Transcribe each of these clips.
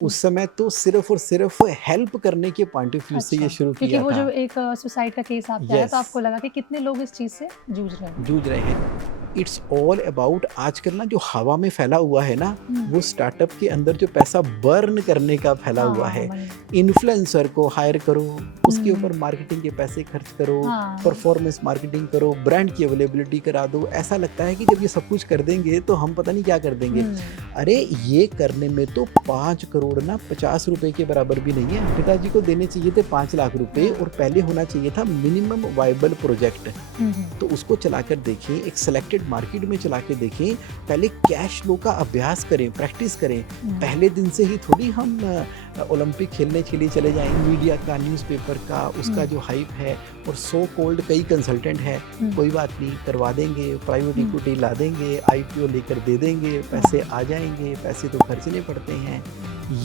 उस समय तो सिर्फ़ और सिर्फ़ हेल्प करने के पॉइंट ऑफ व्यू से ये अच्छा, शुरू क्योंकि किया वो था। जो एक सुसाइड का केस आपके आया यस, तो आपको लगा कि कितने लोग इस चीज़ से जूझ रहे हैं। जूझ रहे हैं। इट्स ऑल अबाउट आजकल ना जो हवा में फैला हुआ है ना, हुँ, वो स्टार्टअप के अंदर जो पैसा बर्न करने का फैला हुआ हाँ, है। वही। इन्फ्लुएंसर को हायर करो, उसके हुँ, ऊपर मार्केटिंग के पैसे खर्च करो, हाँ, परफॉर्मेंस मार्केटिंग करो, ब्रांड की अवेलेबिलिटी करा दो। ऐसा लगता है कि जब ये सब कुछ कर देंगे तो हम पता नहीं क्या कर देंगे। हुँ, अरे! ये करने में तो 5 करोड़ ना ₹50 के बराबर भी नहीं है। पिताजी को देने चाहिए थे 5 लाख रुपए और हाँ, पहले होना चाहिए था मिनिमम वायबल प्रोजेक्ट। हुँ, हुँ, तो उसको चलाकर देखें, एक सिलेक्टेड मार्केट में चला के देखें, पहले कैश फ्लो का अभ्यास करें, प्रैक्टिस करें। हुँ, पहले दिन से ही थोड़ी हम ओलंपिक खेलने के लिए चले जाएँगे। मीडिया का, न्यूज़पेपर का, उसका हुँ, जो हाइप है और सो कॉल्ड कई कंसल्टेंट हैं, हुँ, कोई बात नहीं करवा देंगे, प्राइवेट हुँ, इक्विटी ला देंगे, आईपीओ लेकर दे देंगे, पैसे हाँ, आ जाएँगे, पैसे तो खर्चने पड़ते हैं।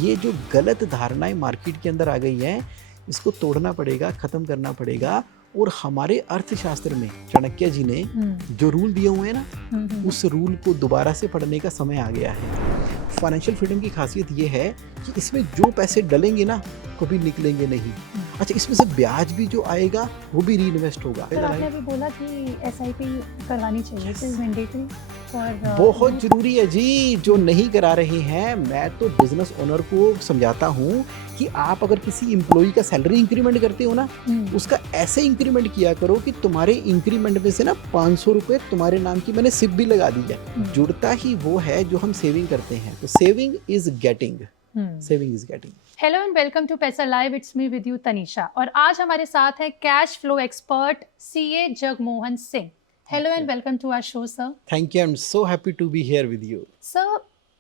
ये जो गलत धारणाएँ मार्केट के अंदर आ गई हैं, इसको तोड़ना पड़ेगा, ख़त्म करना पड़ेगा। और हमारे अर्थशास्त्र में चाणक्य जी ने हुँ, जो रूल दिए हुए हैं ना, हुँ, हुँ, हुँ, उस रूल को दोबारा से पढ़ने का समय आ गया है। फाइनेंशियल फ्रीडम की खासियत ये है कि इसमें जो पैसे डलेंगे ना, कभी निकलेंगे नहीं। हुँ। अच्छा, इसमें से ब्याज भी जो आएगा, वो भी रीइन्वेस्ट होगा। सर आपने अभी बोला कि एसआईपी करवानी चाहिए, it yes. Is mandatory for बहुत यूथ। ज़रूरी है जी, जो हुँ, नहीं करा रहे हैं, मैं तो बिज़नेस ओनर को समझाता हूँ कि आप अगर किसी एम्प्लॉयी का सैलरी इंक्रीमेंट करते हो ना, हुँ, उसका ऐसे इंक्रीमेंट किया करो कि तुम्हारे इंक्रीमेंट में से ना ₹500 तुम्हारे नाम की मैंने सिप भी लगा दी है। हुँ, जुड़ता ही वो है जो हम सेविंग करते हैं, तो हुँ। Saving is getting. Hello and welcome to Paisa live, it's me with you Tanisha और आज हमारे साथ है cash flow expert CA Jagmohan Singh. Hello thank and you. Welcome to our show sir. Thank you, I am so happy to be here with you. Sir,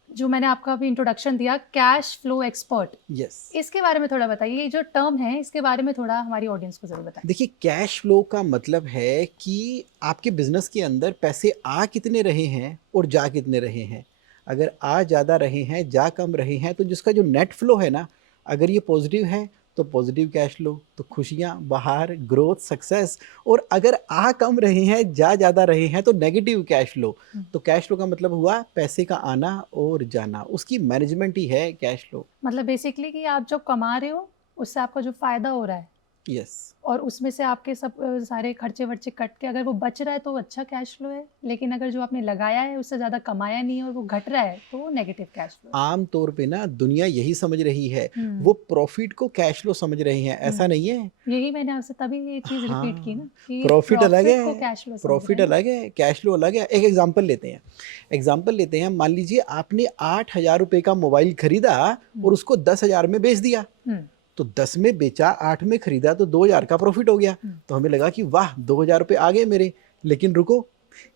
जो मैंने आपका अभी introduction दिया कैश फ्लो एक्सपर्ट, यस। इसके बारे में थोड़ा बताइए। ये जो टर्म है इसके बारे में थोड़ा हमारी ऑडियंस को जरूर बताएं। देखिए, कैश फ्लो का मतलब है कि आपके बिजनेस के अंदर पैसे आ कितने रहे हैं और जा कितने रहे हैं। अगर आ ज़्यादा रहे हैं, जा कम रहे हैं, तो जिसका जो नेट फ्लो है ना, अगर ये पॉजिटिव है तो पॉजिटिव कैश फ्लो, तो खुशियाँ, बाहर, ग्रोथ, सक्सेस। और अगर आ कम रहे हैं, जा ज़्यादा रहे हैं, तो नेगेटिव कैश फ्लो। हम्म, तो कैश फ्लो का मतलब हुआ पैसे का आना और जाना, उसकी मैनेजमेंट ही है कैश फ्लो। मतलब बेसिकली कि आप जो कमा रहे हो उससे आपका जो फायदा हो रहा है यस। और उसमें से आपके सब सारे खर्चे वर्चे कट के अगर वो बच रहा है तो अच्छा कैश फ्लो है, लेकिन अगर जो आपने लगाया है उससे ज़्यादा कमाया नहीं है और वो घट रहा है तो वो नेगेटिव कैश फ्लो है। आम तौर पे ना दुनिया यही समझ रही है, हुँ, वो प्रॉफिट को कैश फ्लो समझ रहे हैं, ऐसा हुँ। नहीं है। यही मैंने आपसे तभी ये चीज़ रिपीट की ना हाँ, कि ये प्रॉफिट अलग प्रॉफ़िट को है, कैश फ्लो समझ रहे प्रॉफिट हैं ना। अलग है, कैश फ्लो अलग है। एक एग्जांपल लेते हैं, मान लीजिए आपने ₹8000 का मोबाइल खरीदा हुँ, और उसको 10,000 में बेच दिया। हुँ, तो 10 में बेचा, 8 में खरीदा, तो 2000 का प्रॉफिट हो गया। हुँ, तो हमें लगा कि वाह! ₹2000 आ गए मेरे। लेकिन रुको,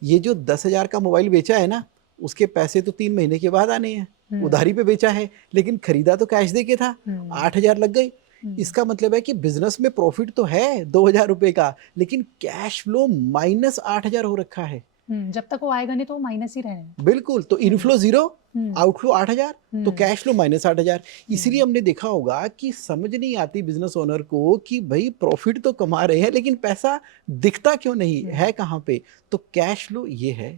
ये जो 10,000 का मोबाइल बेचा है ना, उसके पैसे तो 3 महीने के बाद आने हैं। हुँ, उधारी पे बेचा है, लेकिन खरीदा तो कैश देके था, हुँ, 8000 लग गए। हुँ, इसका मतलब है कि बिज़नेस में प्रॉफिट तो है ₹2000 का, लेकिन कैश फ्लो माइनस 8000 हो रखा है। हुँ, जब तक वो आएगा नहीं तो वो माइनस ही रहना है। बिल्कुल, तो हुँ, इनफ्लो 0, हुँ, आउटफ्लो 8000, तो हुँ, कैश फ्लो माइनस 8000। इसीलिए हुँ, हमने देखा होगा कि समझ नहीं आती बिज़नेस ओनर को कि भई प्रॉफिट तो कमा रहे हैं, लेकिन पैसा दिखता क्यों नहीं, हुँ। है कहाँ पे? तो कैश फ्लो ये है।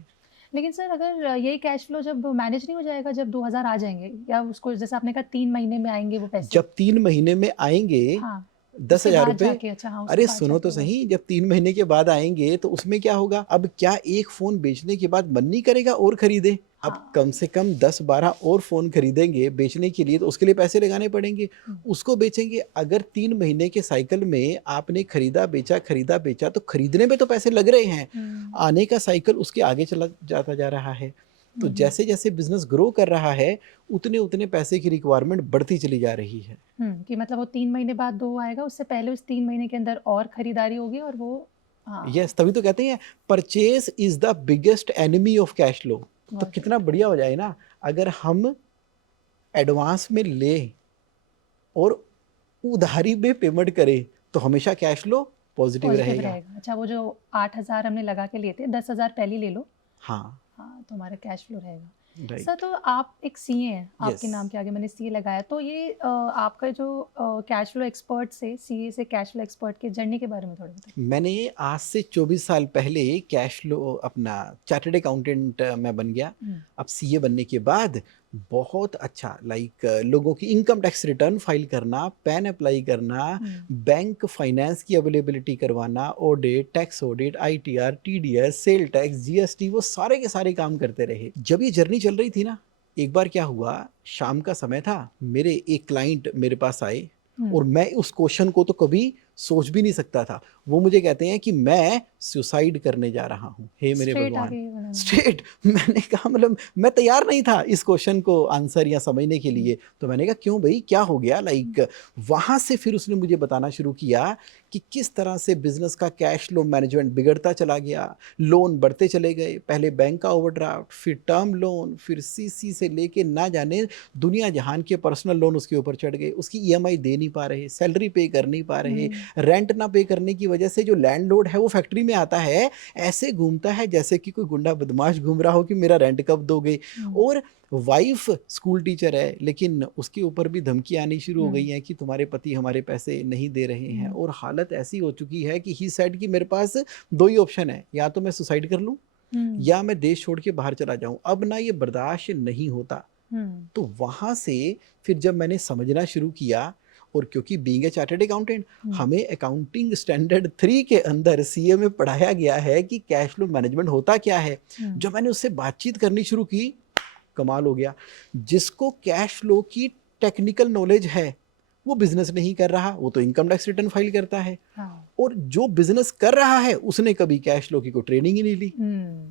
लेकिन सर अगर यही कैश फ्लो जब मैनेज नहीं हो जाएगा, जब 2000 आ जाएँगे या उसको जैसे आपने कहा 3 महीने में आएँगे वो पैसे? जब 3 महीने में आएँगे हाँ, उसके बाद ₹10,000। जाके अच्छा हाँ, उसके अरे बाद सुनो जाके तो वही। सही, जब 3 महीने के बाद आएँगे तो उसमें क्या होगा? अब क्या एक फ़ोन बेचने के बाद मन नहीं करेगा और खरीदें? अब हाँ, कम से कम 10-12 और फ़ोन खरीदेंगे बेचने के लिए, तो उसके लिए पैसे लगाने पड़ेंगे। हुँ, उसको बेचेंगे। अगर 3 महीने के साइकिल में आपने खरीदा बेचा, तो खरीदने में तो पैसे लग रहे हैं। हुँ, आने का साइकिल उसके आगे चला जाता जा रहा है। तो हुँ, हुँ, जैसे-जैसे बिज़नेस ग्रो कर रहा है, उतने-उतने पैसे की रिक्वायरमेंट बढ़ती चली जा रही है। हुँ, कि मतलब वो 3 महीने बाद 2 आएगा, उससे पहले उस 3 महीने के अंदर और खरीदारी होगी और वो हाँ, यस, तभी तो कहते हैं purchase is the biggest enemy of cash flow. तो गॉट कितना इट। बढ़िया हो जाए ना, अगर हम एडवांस में लें और उधारी में पेमेंट करें, तो हमेशा कैश फ्लो पॉज़िटिव पॉज़िटिव रहेगा। रहेगा। अच्छा वो जो 8000 हमने लगा के लिए थे, 10,000 पहले ही ले लो। हाँ, हाँ, तो हमारा कैश फ्लो रहेगा। Sir right. तो आप एक सीए हैं, यस। आपके नाम के आगे मैंने सीए लगाया, तो ये आपका जो कैश फ्लो एक्सपर्ट से सीए से कैश फ्लो एक्सपर्ट की जर्नी के बारे में थोड़ा बताइए? मैंने आज से 24 साल पहले कैश फ्लो अपना चार्टर्ड अकाउंटेंट मैं बन गया। हुँ, अब सीए बनने के बाद बहुत अच्छा, लाइक लोगों की इनकम टैक्स रिटर्न फाइल करना, पैन अप्लाई करना, हम्म। बैंक फाइनेंस की अवेलेबिलिटी करवाना, audit, tax audit, ITR, TDS, sale tax, GST, वो सारे के सारे काम करते रहे। जब ये जर्नी चल रही थी ना, एक बार क्या हुआ, शाम का समय था, मेरे एक क्लाइंट मेरे पास आए और मैं उस क्वेश्चन को तो कभी सोच भी नहीं सकता था। वो मुझे कहते हैं कि मैं सुसाइड करने जा रहा हूँ। हे मेरे स्ट्रेट भगवान! आगे उन्होंने। स्ट्रेट मैंने कहा, मतलब मैं तैयार नहीं था इस क्वेश्चन को आंसर या समझने के लिए। तो मैंने कहा क्यों भाई, क्या हो गया? लाइक वहाँ से फिर उसने मुझे बताना शुरू किया कि किस तरह से बिज़नेस का कैश फ्लो मैनेजमेंट बिगड़ता चला गया, लोन बढ़ते चले गए, पहले बैंक का ओवरड्राफ्ट, फिर टर्म लोन, फिर सीसी से लेके ना जाने दुनिया जहान के पर्सनल लोन उसके ऊपर चढ़ गए, उसकी ईएमआई दे नहीं पा रहे, सैलरी पे कर नहीं पा रहे, रेंट ना पे करने की वजह से जो लैंडलॉर्ड है वो फैक्ट्री में आता है, ऐसे घूमता है जैसे कि कोई गुंडा बदमाश घूम रहा हो कि मेरा रेंट कब दोगे। और वाइफ स्कूल टीचर है, लेकिन उसके ऊपर भी धमकियां आनी शुरू हो गई हैं कि तुम्हारे पति हमारे पैसे नहीं दे रहे हैं। और हालत ऐसी हो चुकी है कि ही सेड कि मेरे पास दो ही ऑप्शन है, या तो मैं सुसाइड कर लूं या मैं देश छोड़ के बाहर चला जाऊं, अब ना ये बर्दाश्त नहीं होता। तो वहां से फिर जब मैंने समझना शुरू किया, और क्योंकि बीइंग ए चार्टर्ड अकाउंटेंट, हमें अकाउंटिंग स्टैंडर्ड 3 के अंदर सीए में पढ़ाया गया है कि कैश फ्लो मैनेजमेंट होता क्या है। जब मैंने उससे बातचीत करनी शुरू की, कमाल हो गया। जिसको कैश फ्लो की टेक्निकल नॉलेज है वो बिजनेस नहीं कर रहा, वो तो इनकम टैक्स रिटर्न फाइल करता है। और जो बिजनेस कर रहा है उसने कभी कैश फ्लो की कोई ट्रेनिंग ही नहीं ली।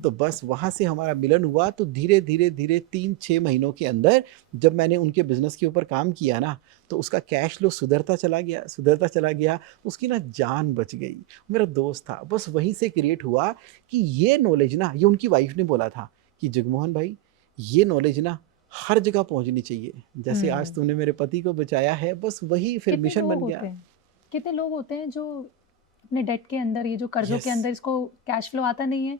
तो बस वहां से हमारा मिलन हुआ। तो धीरे धीरे धीरे 3-6 महीनों के अंदर जब मैंने उनके बिजनेस के ऊपर काम किया ना, तो उसका कैश फ्लो सुधरता चला गया, सुधरता चला गया। उसकी ना जान बच गई। मेरा दोस्त था, बस वहीं से क्रिएट हुआ कि ये नॉलेज ना, ये उनकी वाइफ ने बोला था कि जगमोहन भाई, ये नॉलेज ना हर जगह पहुंचनी चाहिए। जैसे आज तुमने मेरे पति को बचाया है, बस वही फिर कितने मिशन लोग बन होते गया। हैं, कितने लोग होते हैं जो अपने डेट के अंदर, ये जो कर्जों यस, के अंदर इसको कैश फ्लो आता नहीं है,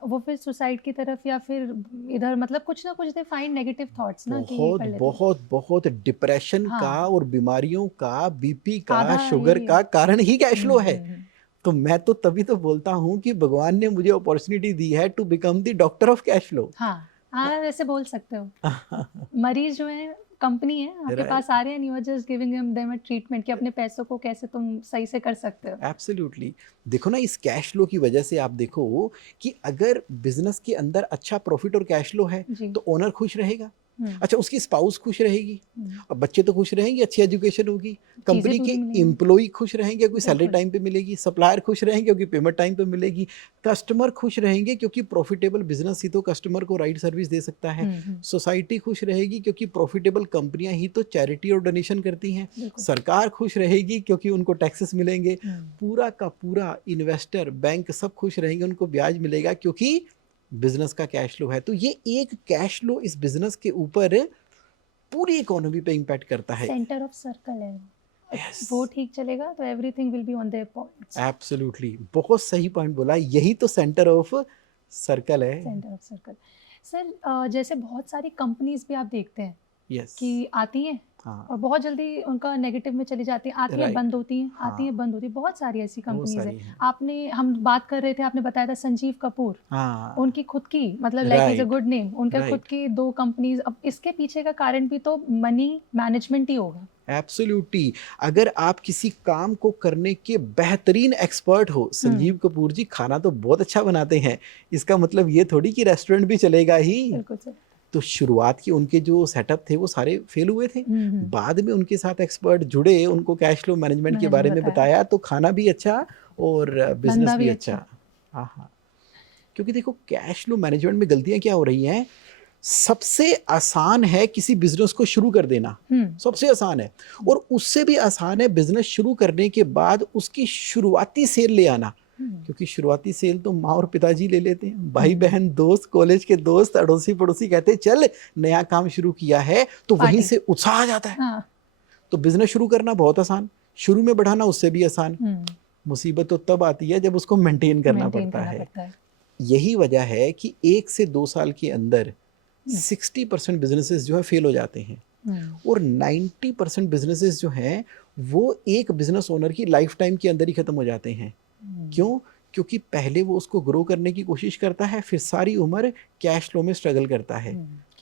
वो फिर सुसाइड की तरफ या फिर इधर, मतलब कुछ ना कुछ दे फाइंड नेगेटिव थॉट्स ना कि ये बहुत कर लेते हैं। बहुत बहुत डिप्रेशन का हाँ, और बीमारियों का, बीपी का, आधा शुगर यही है। का कारण ही कैश फ्लो है। हम्म। तो मैं तो तभी तो बोलता हूँ कि भगवान ने मुझे अपॉर्चुनिटी दी है to become the doctor of cash flow. हाँ, हाँ, ऐसे बोल सकते हो। मरीज जो है, कंपनी है आपके राइट, पास आ रहे हैं, you are just giving them a treatment कि अपने पैसों को कैसे तुम सही से कर सकते हो। एब्सोल्युटली। देखो ना, इस कैश फ्लो की वजह से आप देखो कि अगर बिजनेस के अंदर अच्छा प्रॉफिट और कैश फ्लो है जी। तो ओनर खुश रहेगा, हम्म। अच्छा उसकी स्पाउस खुश रहेगी, हम्म। अब बच्चे तो खुश रहेंगे, अच्छी एजुकेशन होगी, चीजें कंपनी के पूरी मिलेंगी। एम्प्लॉय खुश रहेंगे क्योंकि सैलरी बिल्कुल। टाइम पे मिलेगी, सप्लायर खुश रहेंगे क्योंकि पेमेंट टाइम पे मिलेगी, कस्टमर खुश रहेंगे क्योंकि प्रॉफिटेबल बिजनेस ही तो कस्टमर को राइट सर्विस दे सकता है, हम्म। सोसाइटी खुश रहेगी क्योंकि प्रॉफिटेबल कंपनियां ही तो चैरिटी और डोनेशन करती हैं, बिल्कुल। सरकार खुश रहेगी क्योंकि उनको टैक्सेस मिलेंगे, हम्म। पूरा का पूरा इन्वेस्टर, बैंक सब खुश रहेंगे, उनको ब्याज मिलेगा क्योंकि बिजनेस का कैश फ्लो है। तो ये एक कैश फ्लो इस बिजनेस के ऊपर पूरी इकोनॉमी पे इम्पैक्ट करता है। सेंटर ऑफ सर्कल है। यस, वो ठीक चलेगा तो everything will be on their points. Absolutely, बहुत सही पॉइंट बोला, यही तो सेंटर ऑफ सर्कल है। Centre of circle. सर, जैसे बहुत सारी कंपनीज भी आप देखते हैं यस, कि आती हैं हाँ, और बहुत जल्दी उनका नेगेटिव में चली जाती हैं, आती हैं राइट, बंद होती हैं, आती हाँ, हैं बंद होती हैं, बहुत सारी ऐसी बहुत कंपनीज हैं। सारी हैं, आपने, हम बात कर रहे थे, आपने बताया था संजीव कपूर, हाँ, उनकी खुद की, मतलब like is a right, good name, उनका खुद राइट, की 2 कंपनीज। अब इसके पीछे का कारण भी तो मनी मैनेजमेंट ही होगा। एब्सोल्युटली। अगर आप किसी काम को करने के बेहतरीन एक्सपर्ट हो, संजीव कपूर जी खाना तो बहुत अच्छा बनाते हैं, इसका मतलब ये थोड़ी कि रेस्टोरेंट भी चलेगा ही। बिल्कुल सर। तो शुरुआत की उनके जो सेटअप थे वो सारे फेल हुए थे। बाद में उनके साथ एक्सपर्ट जुड़े, उनको कैश फ्लो मैनेजमेंट के मैंने बारे में बताया, बताया, तो खाना भी अच्छा और बिजनेस धंधा भी भी अच्छा। अच्छा। हाँ, हाँ। क्योंकि देखो कैश फ्लो मैनेजमेंट में गलतियां क्या हो रही हैं, सबसे आसान है किसी बिजनेस को शुरू कर देना, सबसे आसान है, और उससे भी आसान है बिजनेस शुरू करने के बाद उसकी शुरुआती सेल ले आना। क्योंकि शुरुआती सेल तो माँ और पिताजी ले लेते हैं, भाई बहन, दोस्त, कॉलेज के दोस्त, अड़ोसी पड़ोसी कहते हैं चल नया काम शुरू किया है, तो वहीं पार्टी। से उत्साह आ जाता है। हाँ। तो बिजनेस शुरू करना बहुत आसान, शुरू में बढ़ाना उससे भी आसान। मुसीबत तो तब आती है जब उसको मेंटेन करना मेंटेन पड़ता करना है। पड़ता है। यही वजह है कि 1 से 2 साल के अंदर 60% बिजनेसेस जो है फेल हो जाते हैं, और 90% बिजनेसेस जो हैं वो एक बिजनेस ओनर की लाइफ टाइम के अंदर ही खत्म हो जाते हैं। क्यों? क्योंकि पहले वो उसको ग्रो करने की कोशिश करता है, फिर सारी उम्र कैश फ्लो में स्ट्रगल करता है।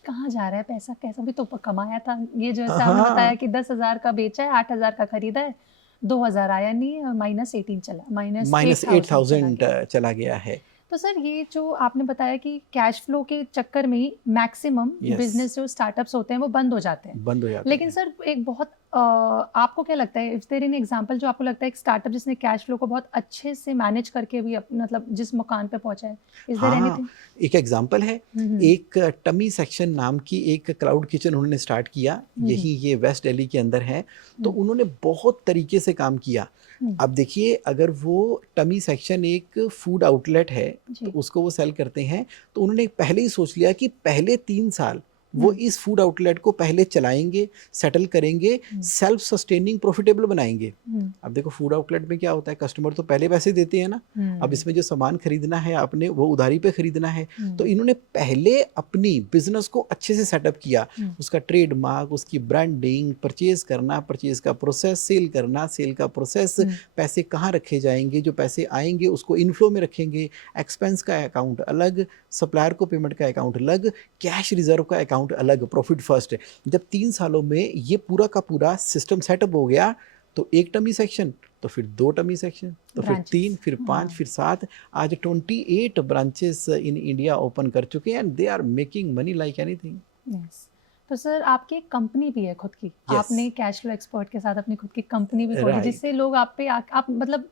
कहाँ जा रहा है पैसा, कैसा भी तो कमाया था। ये जो जैसे आपने बताया हाँ, कि 10,000 का बेचा है, 8,000 का खरीदा है, 2,000 आया नहीं है और -18 चला, माइनस एट -8,000 चला थाउजेंड गया। चला गया है। तो सर ये जो आपने बताया कि कैश फ्लो के चक्कर में ही मैक्सिमम यस, बिजनेस जो स्टार्टअप्स होते हैं वो बंद हो जाते हैं। बंद हो जाते लेकिन हैं। सर एक बहुत आपको क्या लगता है, इफ देयर एनी एग्जांपल जो आपको लगता है एक स्टार्टअप जिसने कैश फ्लो को बहुत अच्छे से मैनेज करके भी मतलब जिस मुकाम पे पहुंचा है, इज देयर हाँ, एनीथिंग? एक एग्ज़ाम्पल है, हम्म। एक टमी सेक्शन नाम की एक क्लाउड किचन उन्होंने स्टार्ट किया, हम्म। यही ये वेस्ट दिल्ली के अंदर है। तो हम्म। उन्होंने बहुत तरीके से काम किया। हम्म। अब देखिए, अगर वो टमी सेक्शन एक फूड आउटलेट है, तो जी। उसको वो सेल करते हैं, तो उन्होंने पहले ही सोच लिया कि पहले 3 साल वो हम्म। इस फूड आउटलेट को पहले चलाएँगे, सेटल करेंगे, हम्म। सेल्फ सस्टेनिंग प्रॉफिटेबल बनाएँगे। हम्म। अब देखो, फूड आउटलेट में क्या होता है, कस्टमर तो पहले पैसे देते हैं ना, अब हम्म। इसमें जो सामान खरीदना है आपने वो उधारी पे खरीदना है। तो हम्म। इन्होंने पहले अपनी बिजनेस को अच्छे से सेटअप किया, हम्म। उसका ट्रेडमार्क, उसकी ब्रांडिंग, परचेज करना, परचेज का प्रोसेस, सेल करना, सेल का प्रोसेस, हम्म। पैसे कहाँ रखे जाएंगे, जो पैसे आएंगे उसको इनफ्लो में रखेंगे, एक्सपेंस का अकाउंट अलग, सप्लायर को पेमेंट का अकाउंट अलग, कैश रिजर्व का अकाउंट अलग, प्रॉफिट फर्स्ट। जब 3 सालों में ये पूरा का पूरा सिस्टम सेटअप हो गया, तो एक टमी सेक्शन, तो फिर 2 टमी सेक्शन, तो फिर 3, ब्रांचेस। फिर 5, हाँ। फिर 7, आज 28 ब्रांचेस इन इंडिया ओपन कर चुके हैं, and they are making money like anything. Yes. तो सर आपकी एक कंपनी भी है खुद की, यस, आपने कैश फ्लो एक्सपर्ट के साथ अपनी खुद की कंपनी भी खोली राइट, जिससे लोग आप पे आप मतलब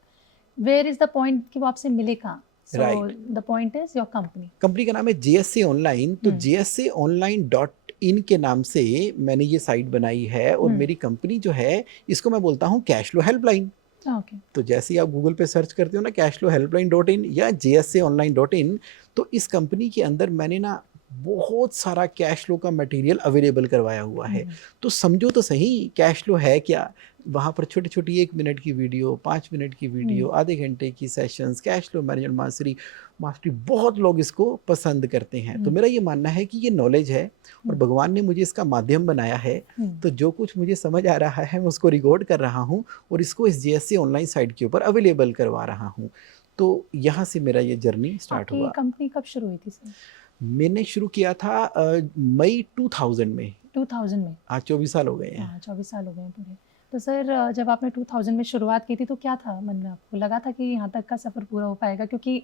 वेयर इज द पॉइंट कि वो आपसे मिले कहाँ? So right. The point is your company. Company का नाम है जेएसए ऑनलाइन, तो हम्म। जेएसए ऑनलाइन डॉट इन के नाम से मैंने ये साइट बनाई है, और हम्म। मेरी कंपनी जो है, इसको मैं बोलता हूँ कैश फ्लो हेल्पलाइन। ओके। तो जैसे ही आप गूगल पे सर्च करते हो ना, cash flow helpline dot in या जेएसए ऑनलाइन डॉट इन, तो इस कंपनी के अंदर मैंने ना बहुत सारा कैश फ्लो का मटेरियल अवेलेबल करवाया हुआ है। हम्म। तो समझो तो सही, कैश फ्लो है क्या। वहाँ पर छोटी छोटी 1 मिनट की वीडियो, 5 मिनट की वीडियो, हम्म। आधे घंटे की sessions, cash flow management mastery, mastery बहुत लोग इसको पसंद करते हैं। तो हम्म। मेरा ये मानना है कि ये नॉलेज है, और हम्म। भगवान ने मुझे इसका माध्यम बनाया है। हम्म। तो जो कुछ मुझे समझ आ रहा है मैं उसको रिकॉर्ड कर रहा हूँ, और इसको इस जेएससी ऑनलाइन साइट के ऊपर अवेलेबल करवा रहा हूँ। तो यहाँ से मेरा ये जर्नी स्टार्ट आपकी हुआ। कंपनी कब शुरू हुई थी सर? मैंने शुरू किया था मई 2000 में। 2000 में? आज 24 साल हो गए हैं। हाँ, 24 साल हो गए हैं पूरे। तो सर जब आपने 2000 में शुरुआत की थी तो क्या था मन में, आपको लगा था कि यहाँ तक का सफ़र पूरा हो पाएगा? क्योंकि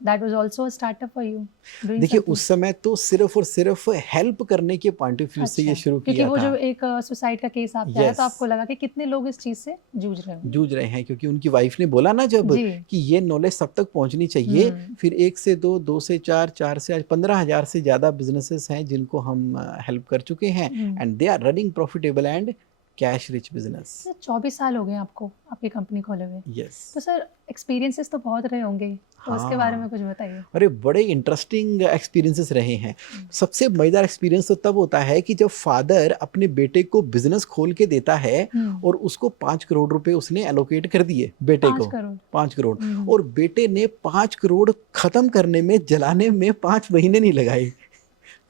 that was also a startup for you, doing देखिए, समथिंग। उस समय तो सिर्फ और सिर्फ हेल्प करने के पॉइंट ऑफ व्यू से अच्छा, ये शुरू क्योंकि किया वो था। जो एक सुसाइड का केस आप पे आया यस, तो आपको लगा कि कितने लोग इस चीज़ से जूझ रहे होंगे। जूझ रहे हैं, क्योंकि उनकी वाइफ ने बोला ना जब, जी। कि ये नॉलेज सब तक पहुंचनी चाहिए। हुँ। फिर 1 से 2, 2 से 4, 4 से आज 15,000 से ज़्यादा बिजनेसेस हैं जिनको हम हेल्प कर चुके हैं, हुँ। And they are running profitable and cash rich business. Sir 24 साल हो गए आपको आपकी कंपनी खोले हुए। यस, तो सर एक्सपीरियंसेस तो बहुत रहे होंगे, तो उसके बारे में हाँ, कुछ बताइए? अरे बड़े इंटरेस्टिंग एक्सपीरियंसेस रहे हैं। हुँ। सबसे मज़ेदार एक्सपीरियंस तो तब होता है कि जब फादर अपने बेटे को बिजनेस खोल के देता है, हुँ। और उसको 5 करोड़ रुपए उसने एलोकेट कर दिए बेटे 5 को। करोड़। 5 करोड़, हुँ। हुँ। और बेटे ने 5 करोड़ खत्म करने में, जलाने में 5 महीने नहीं लगाए।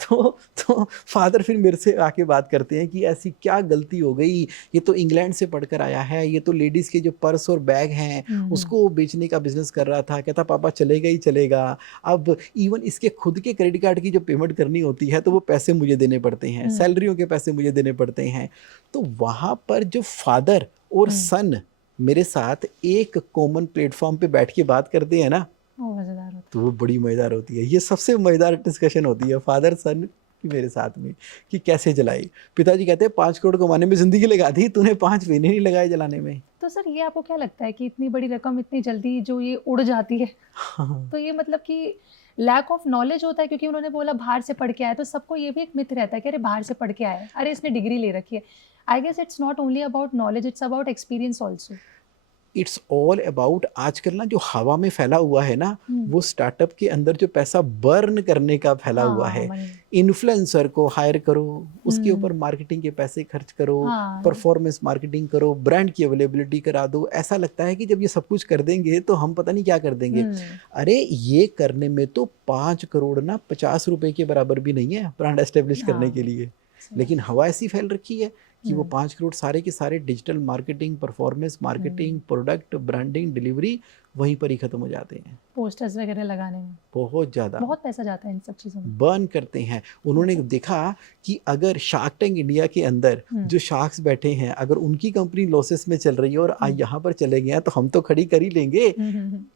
तो फादर फिर मेरे से आके बात करते हैं कि ऐसी क्या गलती हो गई, ये तो इंग्लैंड से पढ़कर आया है, ये तो लेडीज़ के जो पर्स और बैग हैं हुँ। हुँ। उसको वो बेचने का बिज़नेस कर रहा था। कहता पापा चलेगा ही चलेगा। अब इवन इसके खुद के क्रेडिट कार्ड की जो पेमेंट करनी होती है, तो वो पैसे मुझे देने पड़ते हैं, हुँ। सैलरियों के पैसे मुझे देने पड़ते हैं। तो वहाँ पर जो फादर और हुँ। सन मेरे साथ एक कॉमन प्लेटफ़ॉर्म पे बैठ के बात करते हैं ना, वो मज़ेदार होता तो वो बड़ी मज़ेदार होती है। ये सबसे मज़ेदार डिस्कशन होती है फादर सन की मेरे साथ में, कि कैसे जलाई। पिताजी कहते हैं 5 करोड़ कमाने में ज़िंदगी लगा दी, तूने 5 महीने नहीं लगाए जलाने में। है। तो सर ये आपको क्या लगता है कि इतनी बड़ी रकम इतनी जल्दी जो ये उड़ जाती है, हाँ, तो ये मतलब कि लैक ऑफ नॉलेज होता है? क्योंकि उन्होंने बोला बाहर से पढ़ के आया, तो सबको ये भी एक मिथ रहता है कि अरे बाहर से पढ़ के आया है, अरे इसने डिग्री ले रखी है। I guess it's not only about knowledge, it's about experience also. It's all about, आजकल ना जो हवा में फैला हुआ है ना, हुँ। वो स्टार्टअप के अंदर जो पैसा बर्न करने का फैला हुआ हाँ, है। मनी। इन्फ्लुएंसर को हायर करो, उसके हुँ। ऊपर मार्केटिंग के पैसे खर्च करो, हाँ। परफॉर्मेंस मार्केटिंग करो, ब्रांड की अवेलेबिलिटी करा दो। ऐसा लगता है कि जब ये सब कुछ कर देंगे तो हम पता नहीं क्या कर देंगे। हुँ। अरे ये करने में तो 5 करोड़ ना 50 रुपए के बराबर भी नहीं है ब्रांड एस्टेब्लिश करने के हाँ, लिए। लेकिन हवा ऐसी फैल रखी है कि वो हम्म, 5 करोड़ सारे के सारे digital marketing, performance marketing, product branding, delivery वहीं पर ही खत्म हो जाते हैं। पोस्टर्स वगैरह लगाने में बहुत ज़्यादा बहुत पैसा जाता है इन सब चीज़ों में। बर्न करते हैं। उन्होंने अच्छा। देखा कि अगर शार्क टैंक इंडिया के अंदर जो शार्क्स बैठे हैं, अगर उनकी कंपनी लॉसेस में चल रही है और आज यहाँ पर चले गए हैं तो हम तो खड़ी कर ही लेंगे।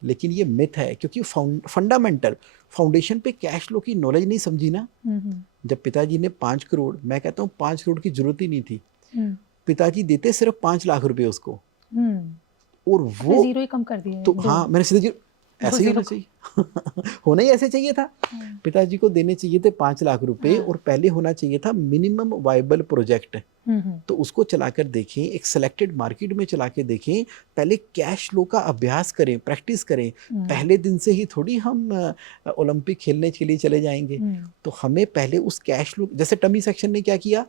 लेकिन ये मिथ है, क्योंकि फंडामेंटल फाउंडेशन पे कैश फ्लो की नॉलेज नहीं समझी ना। जब पिताजी ने 5 करोड़, मैं कहता हूँ 5 करोड़ की जरूरत ही नहीं थी, पिताजी देते सिर्फ 5 लाख रुपए उसको, और अपने वो जीरो ही कम कर दिए, तो दो हाँ मैंने सीधे ऐसे ही होना जीरो चाहिए होना ही ऐसे चाहिए था। पिताजी को देने चाहिए थे 5 लाख रुपए, और पहले होना चाहिए था मिनिमम वायबल प्रोजेक्ट। तो उसको चलाकर देखें, एक सिलेक्टेड मार्केट में चला के देखें, पहले कैश फ्लो का अभ्यास करें, प्रैक्टिस करें। पहले दिन से ही थोड़ी हम ओलंपिक खेलने के लिए चले जाएंगे। तो हमें पहले उस कैश फ्लो, जैसे टमी सेक्शन ने क्या किया,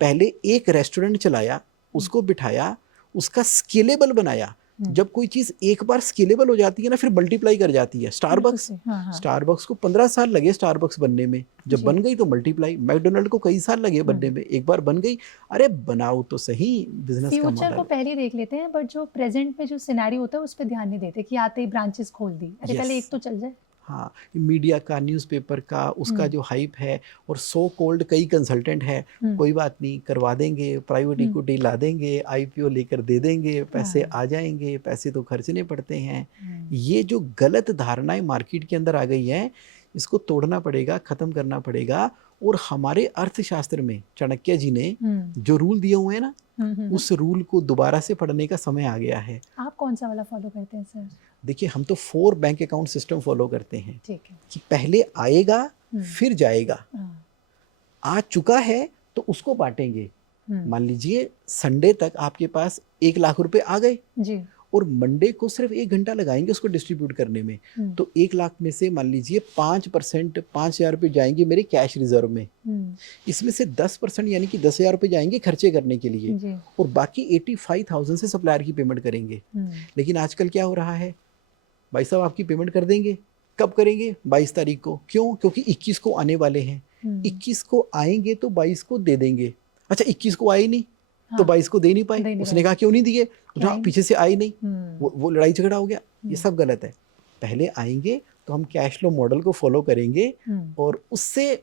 पहले एक रेस्टोरेंट चलाया, उसको बिठाया, उसका स्केलेबल बनाया। जब कोई चीज एक बार स्केलेबल हो जाती है ना, फिर मल्टीप्लाई कर जाती है। स्टारबक्स को 15 साल लगे स्टारबक्स बनने में, जब बन गई तो मल्टीप्लाई। मैकडोनल्ड को कई साल लगे बनने में, एक बार बन गई, अरे बनाओ तो सही बिजनेस का फ्यूचर को मॉडल। पहले ही देख लेते हैं, बट जो प्रेजेंट में जो सिनेरियो होता है उस पर ध्यान नहीं देते कि आते ही ब्रांचेस खोल दी, अरे पहले एक तो चल जाए। हाँ, मीडिया का, न्यूज़पेपर का, उसका जो हाइप है, और सो कोल्ड कई कंसल्टेंट है, कोई बात नहीं करवा देंगे, प्राइवेट इक्विटी ला देंगे, आईपीओ लेकर दे देंगे, पैसे आ जाएंगे, पैसे तो खर्चने पड़ते हैं। ये जो गलत धारणाएं मार्केट के अंदर आ गई हैं, इसको तोड़ना पड़ेगा, खत्म करना पड़ेगा। और हमारे अर्थशास्त्र में चाणक्य जी ने जो रूल दिए हुए हैं ना, उस रूल को दोबारा से पढ़ने का समय आ गया है। आप कौन सा वाला फॉलो करते हैं सर? देखिए, हम तो 4 बैंक अकाउंट सिस्टम फॉलो करते हैं। ठीक है। कि पहले आएगा फिर जाएगा, आ चुका है तो उसको बांटेंगे। मान लीजिए संडे तक आपके पास 1 लाख रुपए आ गए जी, और मंडे को सिर्फ 1 घंटा लगाएंगे उसको डिस्ट्रीब्यूट करने में, तो 1 लाख में से मान लीजिए 5% 5,000 रुपये जाएंगे मेरे कैश रिजर्व में। इसमें से 10% यानी कि 10,000 रुपये जाएंगे खर्चे करने के लिए, जी, और बाकी 85,000 से सप्लायर की पेमेंट करेंगे। लेकिन आजकल क्या हो रहा है, भाई साहब आपकी पेमेंट कर देंगे, कब करेंगे? 22 तारीख को। क्यों? क्योंकि 21 को आने वाले हैं। 21 को आएंगे तो 22 को दे देंगे। अच्छा, 21 को आए नहीं तो 22 को दे नहीं पाए। उसने कहा क्यों नहीं दिए? तो पीछे से आए नहीं, वो लड़ाई झगड़ा हो गया। ये सब गलत है। पहले आएंगे तो हम कैश फ्लो मॉडल को फॉलो करेंगे, और उससे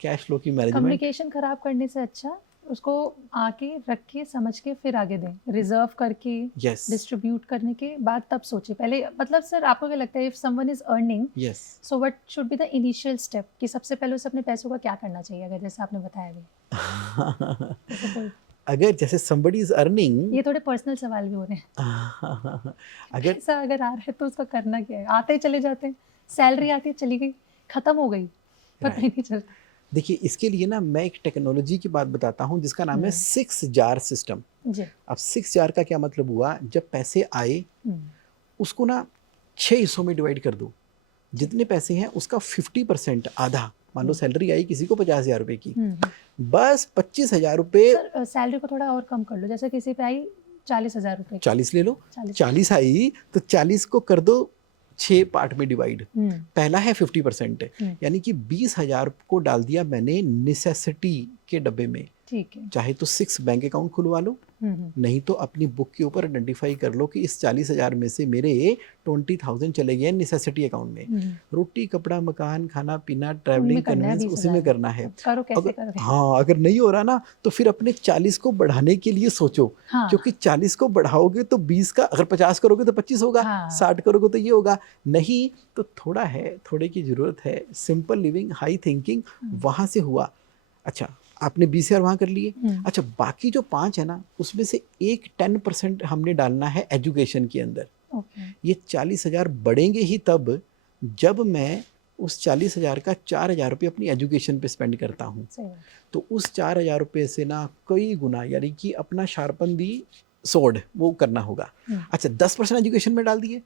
कैश फ्लो की मैनेजमेंट। कम्युनिकेशन खराब करने से अच्छा उसको आके रख के समझ के फिर आगे दें, रिजर्व करके डिस्ट्रीब्यूट करने के बाद तब सोचे पहले। मतलब सर आपको क्या लगता है, if someone is earning, so what should be the initial step, कि सबसे पहले उसे अपने पैसों का क्या करना चाहिए? अगर जैसे आपने बताया भी अगर जैसे somebody is earning, ये थोड़े पर्सनल सवाल भी हो रहे हैं अगर पैसा अगर आ रहा है तो उसका करना क्या है? आते ही चले जाते हैं, सैलरी आती है चली गई, खत्म हो गई, पता ही नहीं चलता। देखिए, इसके लिए ना मैं एक टेक्नोलॉजी की बात बताता हूँ जिसका नाम है 6 जार सिस्टम। अब 6 जार का क्या मतलब हुआ, जब पैसे आए उसको ना 6 हिस्सों में डिवाइड कर दो। जितने पैसे हैं उसका 50%, आधा, मान लो सैलरी आई किसी को 50,000 रुपए की, बस 25,000 रुपए। सैलरी को थोड़ा और कम कर लो, जैसे किसी पे आई 40,000 रुपए, 40 ले लो, 40 आई तो 40 को कर दो 6 पार्ट में डिवाइड। पहला है 50%, यानी कि 20,000 को डाल दिया मैंने नेसेसिटी के डब्बे में। ठीक है। चाहे तो 6 बैंक अकाउंट खुलवा लो, नहीं तो अपनी बुक के ऊपर आइडेंटिफाई कर लो कि इस 40,000 में से मेरे 20,000 चले गए नेसेसिटी अकाउंट में। रोटी कपड़ा मकान खाना पीना ट्रैवलिंग कन्वेंस उसी में करना है। करो कैसे करो। हाँ, अगर नहीं हो रहा ना तो फिर अपने 40 को बढ़ाने के लिए सोचो। क्योंकि 40 को बढ़ाओगे तो 20 का, अगर 50 करोगे तो 25 होगा, 60 करोगे तो ये होगा। नहीं तो थोड़ा है, थोड़े की जरूरत है, सिंपल लिविंग हाई थिंकिंग, वहां से हुआ। अच्छा, आपने 20,000 वहाँ कर लिए। अच्छा, बाकी जो 5 है ना उसमें से एक 10% हमने डालना है एजुकेशन के अंदर। ये 40,000 बढ़ेंगे ही तब जब मैं उस 40,000 का 4,000 रुपये अपनी एजुकेशन पे स्पेंड करता हूँ। तो उस 4,000 रुपये से ना कई गुना, यानी कि अपना शार्पन दी सोर्ड वो करना होगा। अच्छा, 10% एजुकेशन में डाल दिए,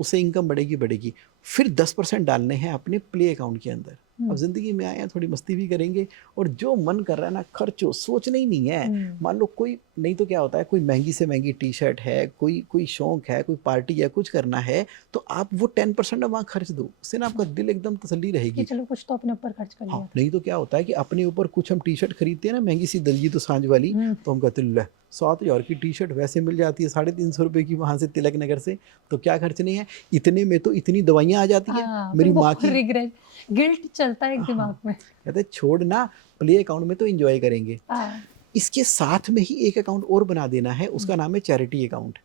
उससे इनकम बढ़ेगी। फिर 10% डालने हैं अपने प्ले अकाउंट के अंदर। अब जिंदगी में आए हैं, थोड़ी मस्ती भी करेंगे, और जो मन कर रहा है ना खर्चो, सोचना ही नहीं है। मान लो कोई, नहीं तो क्या होता है, कोई महंगी से महंगी टी शर्ट है, कोई शौक है, कोई पार्टी है, कुछ करना है, तो आप वो 10% वहाँ खर्च दो, उससे ना आपका दिल एकदम तसल्ली रहेगी, चलो कुछ तो अपने ऊपर खर्च कर लिया। हाँ, नहीं तो क्या होता है कि अपने ऊपर कुछ हम टी शर्ट खरीदते हैं ना महंगी सी दलजी तो सांझ वाली, तो हम कहते हैं 7,000 की टी शर्ट वैसे मिल जाती है 350 रुपये की वहाँ से तिलक नगर से, तो क्या खर्च नहीं है, इतने में तो इतनी दवाइयाँ आ जाती है। मेरी माँ की रिग्रेट, गिल्ट चलता है दिमाग में, कहते छोड़ ना, प्ले अकाउंट में तो एंजॉय करेंगे। इसके साथ में ही एक अकाउंट और बना देना है, उसका नाम है चैरिटी अकाउंट।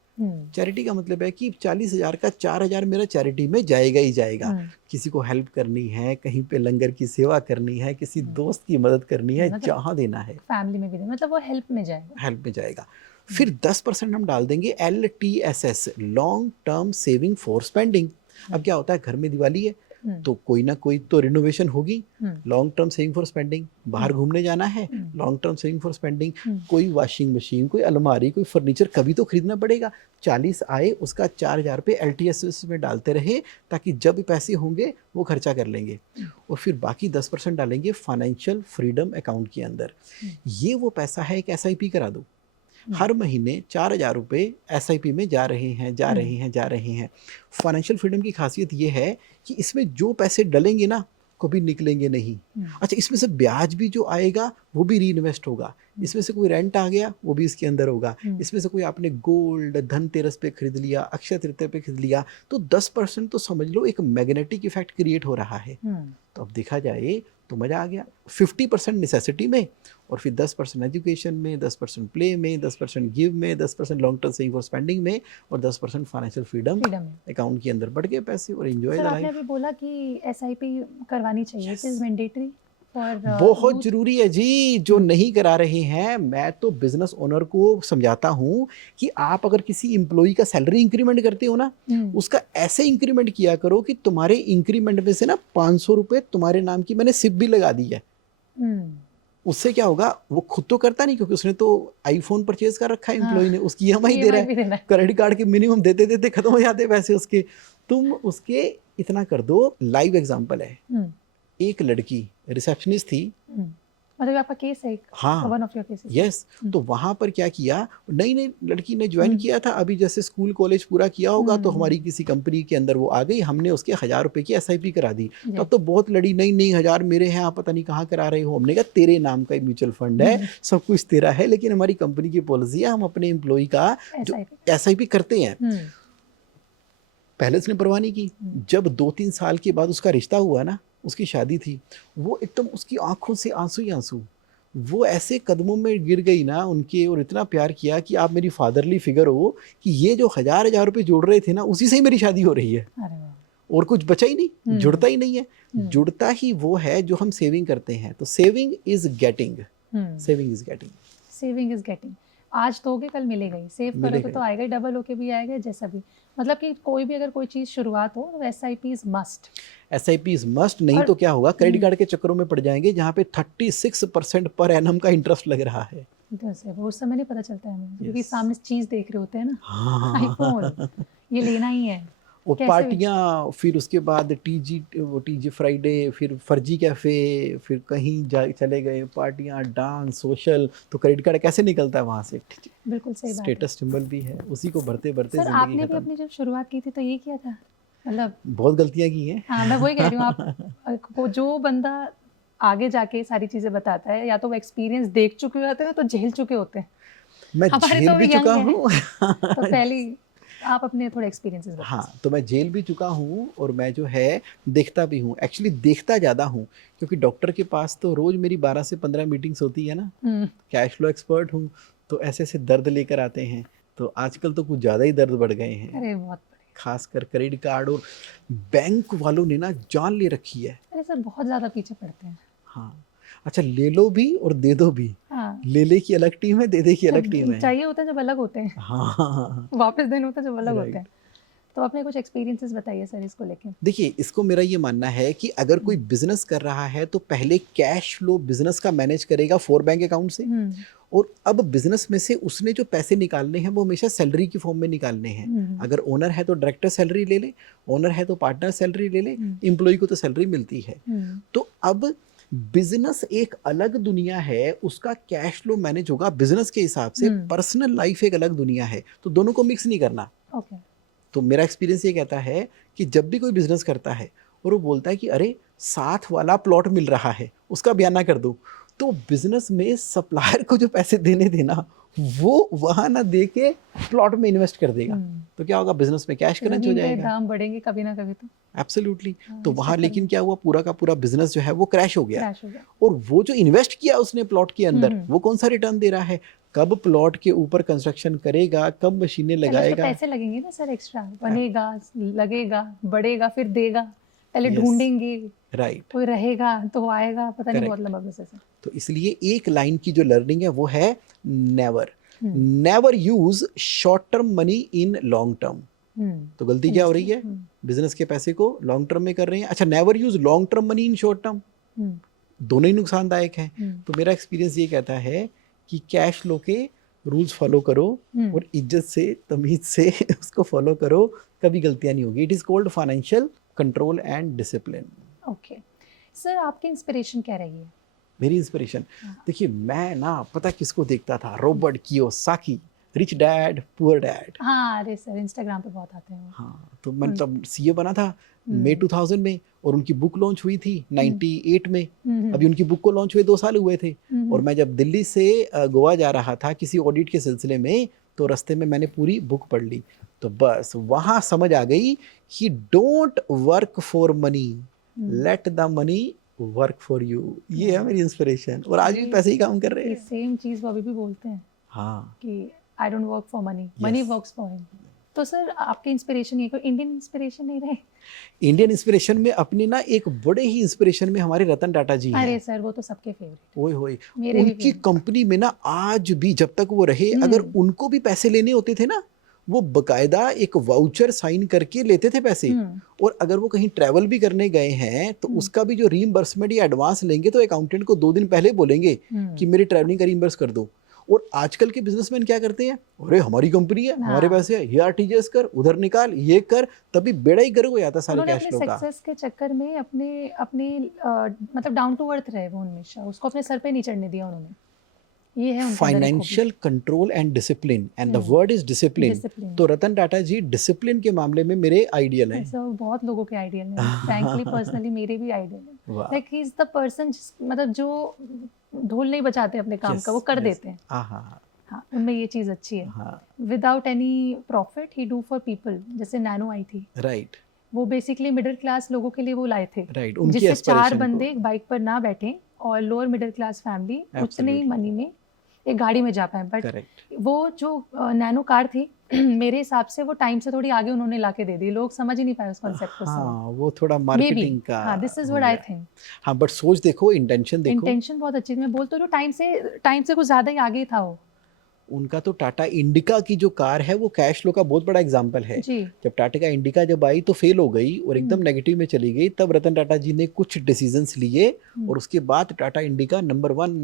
चैरिटी का मतलब है कि 40,000 का 4,000 मेरा चैरिटी में जाएगा ही जाएगा। किसी को हेल्प करनी है, कहीं पे लंगर की सेवा करनी है, किसी दोस्त की मदद करनी है, जहाँ देना है, फैमिली में भी देना, मतलब वो हेल्प में जाएगा, हेल्प में जाएगा। फिर 10% हम डाल देंगे LTSS, long term saving for spending. अब क्या होता है, घर में दिवाली है तो कोई ना कोई तो रिनोवेशन होगी, long term saving for spending. बाहर घूमने जाना है, long term saving for spending. कोई वॉशिंग मशीन, कोई अलमारी, कोई फर्नीचर कभी तो खरीदना पड़ेगा। 40 आए, उसका 4,000 पे LTSS में डालते रहे, ताकि जब पैसे होंगे वो खर्चा कर लेंगे। और फिर बाकी 10% डालेंगे फाइनेंशियल फ्रीडम अकाउंट के अंदर। ये वो पैसा है, एक SIP करा दो, हर महीने 4,000 रुपये SIP में जा रहे हैं। फाइनेंशियल फ्रीडम की खासियत ये है कि इसमें जो पैसे डलेंगे ना कभी निकलेंगे नहीं। अच्छा, इसमें से ब्याज भी जो आएगा वो भी री इन्वेस्ट होगा। इसमें से कोई रेंट आ गया वो भी इसके अंदर होगा। इसमें से कोई आपने गोल्ड धनतेरस पे खरीद लिया, अक्षय तृतीया पे खरीद लिया, तो 10% तो समझ लो एक मैग्नेटिक इफेक्ट क्रिएट हो रहा है। तो अब देखा जाए तो मज़ा आ गया। 50% नेसेसिटी में, और फिर 10% एजुकेशन में, 10% प्ले में, 10% गिव में, 10% long term saving for spending में, और 10% फाइनेंशियल फ्रीडम अकाउंट के अंदर बढ़ गए पैसे, और एंजॉय द लाइफ। आपने अभी बोला कि SIP करवानी चाहिए, इट इज मैंडेटरी, बहुत जरूरी है जी। जो नहीं करा रहे हैं, मैं तो बिजनेस ओनर को समझाता हूँ कि आप अगर किसी एम्प्लॉय का सैलरी इंक्रीमेंट करते हो ना, उसका ऐसे इंक्रीमेंट किया करो कि तुम्हारे इंक्रीमेंट में से ना 500 रुपए तुम्हारे नाम की मैंने सिप भी लगा दी है। उससे क्या होगा, वो खुद तो करता नहीं क्योंकि उसने तो आईफोन परचेज कर रखा है एम्प्लॉय ने, उसकी EMI दे रहा है, क्रेडिट कार्ड के मिनिमम देते देते खत्म हो जाते पैसे उसके। तुम उसके इतना कर दो। लाइव एग्जांपल है, एक लड़की रिसेप्शनिस्ट थी, मतलब आपका केस है, हाँ, one of your cases. Yes. तो वहां पर क्या किया, नई नई लड़की ने ज्वाइन किया था, अभी जैसे स्कूल कॉलेज पूरा किया होगा, तो हमारी किसी कंपनी के अंदर वो आ गई, हमने उसके 1,000 रुपए की SIP करा दी। तब तो बहुत लड़ी, नहीं 1,000 मेरे हैं, आप पता नहीं कहाँ करा रहे हो। हमने कहा तेरे नाम का म्यूचुअल फंड है, सब कुछ तेरा है, लेकिन हमारी कंपनी की पॉलिसी है, हम अपने एम्प्लॉय का जो SIP करते हैं। पहले उसने परवाह नहीं की। जब 2-3 साल के बाद उसका रिश्ता हुआ ना, उसकी शादी थी, वो एकदम उसकी आंखों से आंसू ही आंसू, वो ऐसे कदमों में गिर गई ना उनके, और इतना प्यार किया कि आप मेरी फादरली फिगर हो, कि ये जो 1,000 रुपए जोड़ रहे थे ना, उसी से ही मेरी शादी हो रही है, और कुछ बचा ही नहीं, जुड़ता ही नहीं है। जुड़ता ही वो है जो हम सेविंग करते हैं। तो saving is getting, saving is getting, saving is getting. आज दोगे कल मिलेगा ही, सेव करोगे तो आएगा ही, डबल होके भी आएगा, जैसा भी। मतलब कि कोई भी अगर कोई चीज शुरुआत हो तो SIP is must, SIP is must. नहीं तो क्या होगा, क्रेडिट कार्ड के चक्करों में पड़ जाएंगे, जहाँ पे 36% पर एनम का इंटरेस्ट लग रहा है। वो उस समय नहीं पता चलता है हमें, क्योंकि सामने चीज देख रहे होते हैं ना, आईफोन ये लेना ही है, और पार्टियां, फिर उसके बाद TG फ्राइडे, फिर फर्जी कैफे, फिर कहीं चले गए, पार्टियां, डांस, सोशल, तो क्रेडिट कार्ड कैसे निकलता है वहां से। बिल्कुल सही बात है। स्टेटस सिंबल भी है, उसी को भरते भरते सर आपने भी अपनी जब शुरुआत की थी तो ये किया था, मतलब बहुत गलतियां की हैं। हाँ, मैं वही कह रही हूँ, आप जो बंदा आगे जाके सारी चीजें बताता है, या तो वो एक्सपीरियंस देख चुके होते हैं, तो झेल चुके होते हैं। मैं झेल भी चुका हूँ। तो पहली आप अपने थोड़े एक्सपीरियंसेस बताइए। हाँ, तो मैं जेल भी चुका हूँ, और मैं जो है देखता भी हूँ। एक्चुअली देखता ज़्यादा हूँ, क्योंकि डॉक्टर के पास तो रोज़ मेरी 12 से 15 मीटिंग्स होती है ना। कैश फ्लो एक्सपर्ट हूँ, तो ऐसे ऐसे दर्द लेकर आते हैं। तो आजकल तो कुछ ज़्यादा ही दर्द बढ़ गए हैं। अरे बहुत, खासकर क्रेडिट कार्ड और बैंक वालों ने ना जान ले रखी है। अरे सर बहुत ज़्यादा पीछे पड़ते हैं। हाँ, अच्छा, ले लो भी और दे दो भी। हाँ। ले की अलग टीम है, दे की अलग टीम है। चाहिए होता है जब अलग होते हैं। हाँ, वापस देना होता है जब अलग होते हैं। तो अपने कुछ एक्सपीरियंसेस बताइए सर इसको लेके। देखिए, इसको मेरा ये मानना है कि अगर कोई बिजनेस कर रहा है तो पहले कैश फ्लो बिजनेस का मैनेज करेगा 4 बैंक अकाउंट से, और अब बिजनेस में से उसने जो पैसे निकालने हैं वो हमेशा सैलरी की फॉर्म में निकालने हैं। अगर ओनर है तो डायरेक्टर सैलरी ले ले, ओनर है तो पार्टनर सैलरी ले ले, एम्प्लॉय को तो सैलरी मिलती है। तो अब बिजनेस एक अलग दुनिया है, उसका कैश फ्लो मैनेज होगा बिजनेस के हिसाब से, पर्सनल लाइफ एक अलग दुनिया है, तो दोनों को मिक्स नहीं करना। तो मेरा एक्सपीरियंस ये कहता है कि जब भी कोई बिजनेस करता है और वो बोलता है कि अरे साथ वाला प्लॉट मिल रहा है उसका बयाना कर दो, तो बिजनेस में सप्लायर को जो पैसे देने देना वो वहां ना दे के प्लॉट में इन्वेस्ट कर देगा, तो क्या होगा, बिजनेस में कैश क्रंच हो जाएगा, दाम बढ़ेंगे कभी ना कभी तो। एब्सोल्युटली। तो वहां लेकिन क्या हुआ, पूरा का पूरा बिजनेस जो है वो क्रैश हो गया। और वो जो इन्वेस्ट किया उसने प्लॉट के अंदर, वो कौन सा रिटर्न दे रहा है, कब प्लॉट के ऊपर कंस्ट्रक्शन करेगा, कब मशीनें लगाएगा, पैसे लगेंगे ना सर एक्स्ट्रा, बनेगा, लगेगा, बढ़ेगा, फिर देगा, पहले ढूंढेंगे, राइट, कोई रहेगा तो आएगा, पता नहीं बहुत लंबा प्रोसेस है। तो इसलिए एक लाइन की जो लर्निंग है वो है never use short term money in long term. तो गलती क्या हो रही है, बिजनेस के पैसे को लॉन्ग टर्म में कर रहे हैं। अच्छा, never use long term money in short term, दोनों ही नुकसानदायक हैं। तो मेरा एक्सपीरियंस ये कहता है कि कैश फ्लो के रूल्स फॉलो करो और इज्जत से, तमीज से उसको फॉलो करो, कभी गलतियां नहीं होगी। It is called financial control and discipline. Okay sir, आपकी इंस्पिरेशन क्या रही है? मेरी इंस्पिरेशन, देखिए मैं ना पता किसको देखता था, Robert Kiyosaki, rich dad poor dad. हाँ, अरे सर इंस्टाग्राम पे बहुत आते हैं। हाँ, तो मैं तब सीए बना था मई 2000 में, और उनकी बुक लॉन्च हुई थी 98 में। अभी उनकी बुक को लॉन्च हुए 2 साल हुए थे। और मैं जब दिल्ली से गोवा जा रहा था किसी ऑडिट के सिलसिले में, तो रास्ते में मैंने पूरी बुक पढ़ ली। तो बस वहाँ समझ आ गई कि don't work for money, let the money work for you. ये है मेरी इंस्पिरेशन, और आज भी पैसे ही काम कर रहे हैं। सेम चीज़ वो अभी भी बोलते हैं। हाँ, कि I don't work for money, money works for him. तो सर आपकी इंस्पिरेशन ये कोई इंडियन इंस्पिरेशन नहीं रहे? इंडियन इंस्पिरेशन में अपनी ना एक बड़े ही इंस्पिरेशन में हमारे रतन टाटा जी हैं। अरे सर वो तो सबके फेवरेट। ओए होए, उनकी कंपनी में ना आज भी जब तक वो रहे, अगर उनको भी पैसे लेने होते थे ना, वो बकायदा एक वाउचर साइन करके लेते थे पैसे। और अगर वो कहीं ट्रैवल भी करने गए हैं तो उसका भी जो रीइंबर्समेंट या एडवांस लेंगे तो अकाउंटेंट को 2 दिन पहले बोलेंगे कि मेरी ट्रैवलिंग का रीइंबर्स कर दो। और आजकल के बिजनेसमैन क्या करते हैं, अरे हमारी कंपनी है, हमारे पैसे है, ये आरटीजीएस कर, उधर निकाल, ये कर, तभी बेड़ा ही गर्क हो जाता सारे कैश फ्लो का। सक्सेस के चक्कर में अपने मतलब डाउन टू अर्थ रहे वो हमेशा, उसको अपने सर पे नहीं चढ़ने दिया उन्होंने। ये है financial control and discipline, and the word is discipline. तो रतन टाटा जी डिसिप्लिन के मामले में मेरे आइडियल हैं। बहुत लोगों के आइडियल हैं, फ्रैंकली पर्सनली मेरे भी आइडियल हैं। Like he is the person, मतलब जो ढोल नहीं बजाते अपने काम का, वो कर देते हैं। हाँ, उनमें ये चीज अच्छी है। Without any profit he do for people. जैसे नैनो आई थी, राइट, वो बेसिकली मिडिल क्लास लोगों के लिए वो लाए थे, राइट, जिससे 4 बंदे एक बाइक पर ना बैठे और लोअर मिडिल क्लास फैमिली उतने ही मनी में एक गाड़ी में जा पाए। बट वो जो नैनो कार थी मेरे हिसाब से वो टाइम से थोड़ी आगे उन्होंने लाके दे दी, लोग समझ ही नहीं पाए उस कॉन्सेप्ट को। हाँ, वो थोड़ा मार्केटिंग का। हाँ, this is what I think. हाँ, बट सोच देखो, इंटेंशन देखो, इंटेंशन बहुत अच्छी थी। मैं बोलता हूँ टाइम से कुछ ज्यादा ही आगे था वो। उनका तो टाटा इंडिका की जो कार है वो कैश फ्लो का बहुत बड़ा एग्जांपल है। जब टाटा का इंडिका जब आई तो फेल हो गई और एकदम नेगेटिव में चली गई, तब रतन टाटा जी ने कुछ डिसीजंस लिए और उसके बाद Tata Indica number 1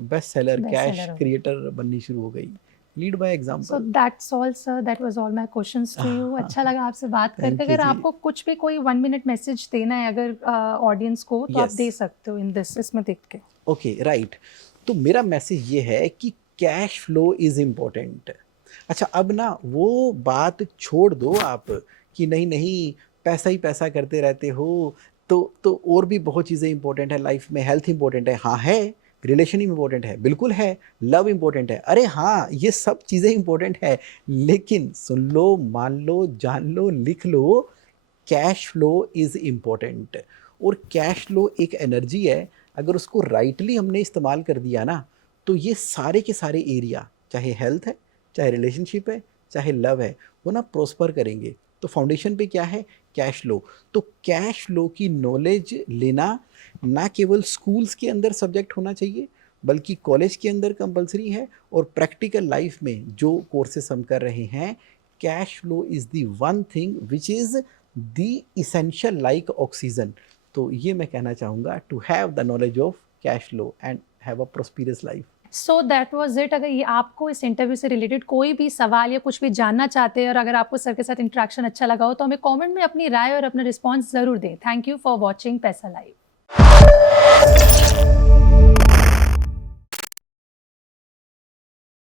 best seller cash creator बननी शुरू हो गई। Lead by example. So that's all sir, that was all my questions to you. अच्छा लगा आपसे बात करके। अगर आपको कुछ भी कोई 1 मिनट मैसेज देना है अगर ऑडियंस को, तो आप दे सकते हो इन दिस, इसमें देख के। Okay, right. तो मेरा मैसेज ये है कि कैश फ्लो इज इम्पोर्टेंट। अच्छा, अब ना वो बात छोड़ दो आप कि नहीं पैसा ही पैसा करते रहते हो, तो और भी बहुत चीज़ें इंपॉर्टेंट है लाइफ में। हेल्थ इंपॉर्टेंट है, हाँ है, रिलेशन इंपॉर्टेंट है, बिल्कुल है, लव इंपॉर्टेंट है, अरे हाँ, ये सब चीज़ें इंपॉर्टेंट है, लेकिन सुन लो, मान लो, जान लो, लिख लो, कैश फ्लो इज़ इम्पोर्टेंट। और कैश फ्लो एक एनर्जी है, अगर उसको राइटली हमने इस्तेमाल कर दिया ना, तो ये सारे के सारे एरिया, चाहे हेल्थ है, चाहे रिलेशनशिप है, चाहे लव है, वो ना प्रोस्पर करेंगे। तो फाउंडेशन पे क्या है, कैश फ्लो। तो कैश फ्लो की नॉलेज लेना ना केवल स्कूल्स के अंदर सब्जेक्ट होना चाहिए, बल्कि कॉलेज के अंदर कंपलसरी है, और प्रैक्टिकल लाइफ में जो कोर्सेस हम कर रहे हैं, cash flow is the one thing which is the essential like oxygen. तो ये मैं कहना चाहूँगा, to have the knowledge of cash flow and have a prosperous life. So that was it. अगर ये आपको इस इंटरव्यू से रिलेटेड कोई भी सवाल या कुछ भी जानना चाहते हैं और अगर आपको सर के साथ इंटरेक्शन अच्छा लगा हो तो हमें कमेंट में अपनी राय और अपना रिस्पॉन्स ज़रूर दें। थैंक यू फॉर वॉचिंग पैसा लाइव।